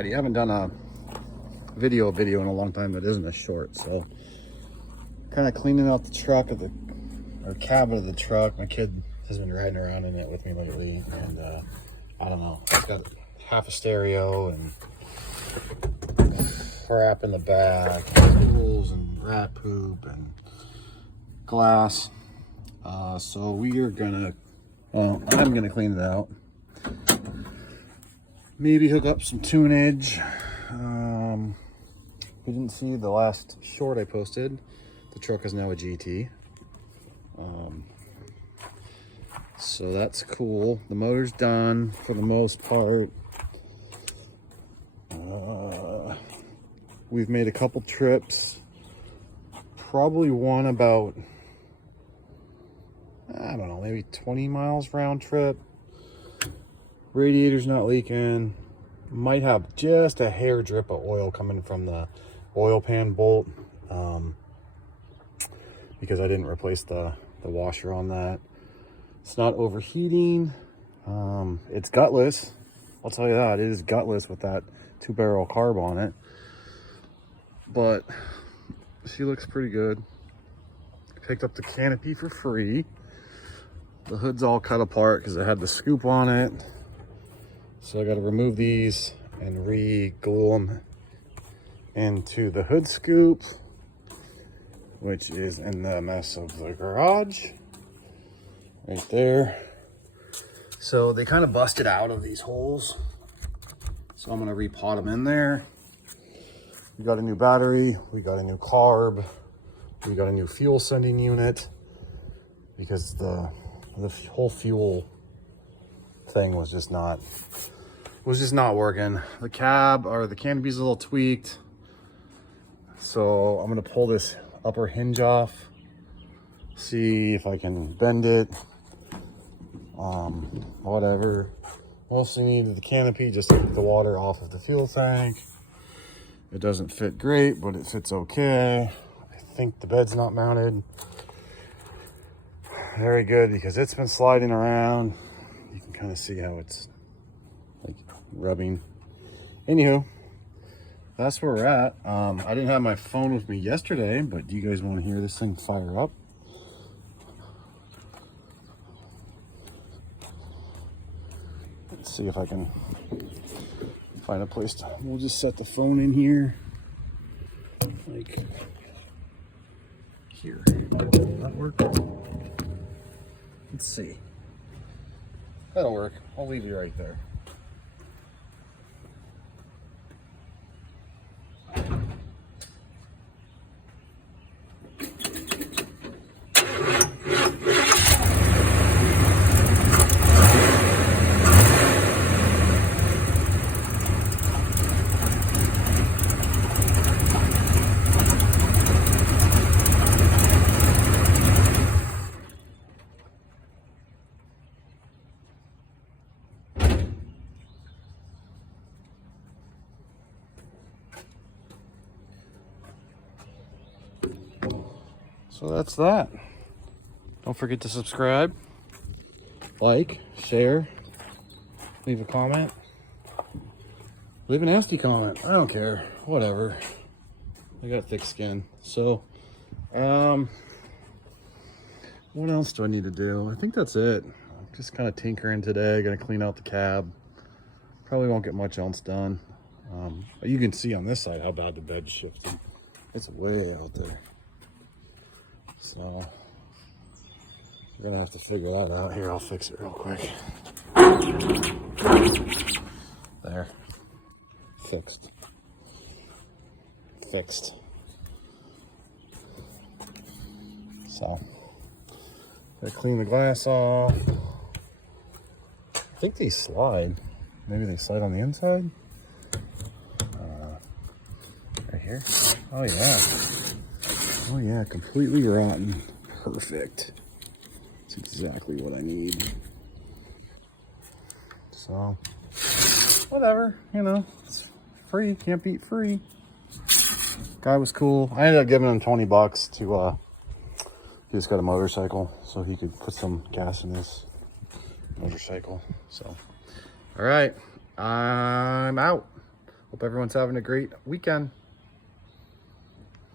Alrighty, I haven't done a video in a long time that isn't a short, so kind of cleaning out the truck of or cabin of the truck. My kid has been riding around in it with me lately, and I don't know, it's got half a stereo and crap in the back, tools and rat poop and glass. So we are gonna, well, I'm gonna clean it out. Maybe hook up some tunage. You didn't see the last short I posted. The truck is now a GT. So that's cool. The motor's done for the most part. We've made a couple trips. Probably one about, I don't know, maybe 20 miles round trip. Radiator's not leaking. Might have just a hair drip of oil coming from the oil pan bolt, because I didn't replace the washer on that. It's not overheating. It's gutless. I'll tell you that. It is gutless with that 2-barrel carb on it. But she looks pretty good. Picked up the canopy for free. The hood's all cut apart because it had the scoop on it. So I got to remove these and re-glue them into the hood scoop, which is in the mess of the garage right there. So they kind of busted out of these holes, so I'm going to repot them in there. We got a new battery, we got a new carb, we got a new fuel sending unit, because the whole fuel thing was just not working. The cab, or the canopy's a little tweaked, so I'm gonna pull this upper hinge off, see if I can bend it. Whatever. Mostly needed the canopy just to keep the water off of the fuel tank. It doesn't fit great, but it fits okay. I think the bed's not mounted very good because it's been sliding around. You can kind of see how it's like rubbing. Anywho, that's where we're at. I didn't have my phone with me yesterday, but do you guys want to hear this thing fire up? Let's see if I can find a place to, we'll just set the phone in here, like here. Will that work? Let's see. That'll work. I'll leave you right there. So that's that. Don't forget to subscribe, like, share, leave a comment. Leave a nasty comment. I don't care. Whatever. I got thick skin. So, what else do I need to do? I think that's it. I'm just kind of tinkering today. Gonna clean out the cab. Probably won't get much else done. You can see on this side how bad the bed's shifted. It's way out there. So we're gonna have to figure that out. Here, I'll fix it real quick. There. Fixed. So gotta clean the glass off. I think they slide. Maybe they slide on the inside. Right here. Oh yeah. Oh yeah, completely rotten. Perfect. That's exactly what I need. So, whatever, you know, it's free, can't beat free. Guy was cool. I ended up giving him 20 bucks to, he just got a motorcycle, so he could put some gas in his motorcycle. So, all right, I'm out. Hope everyone's having a great weekend.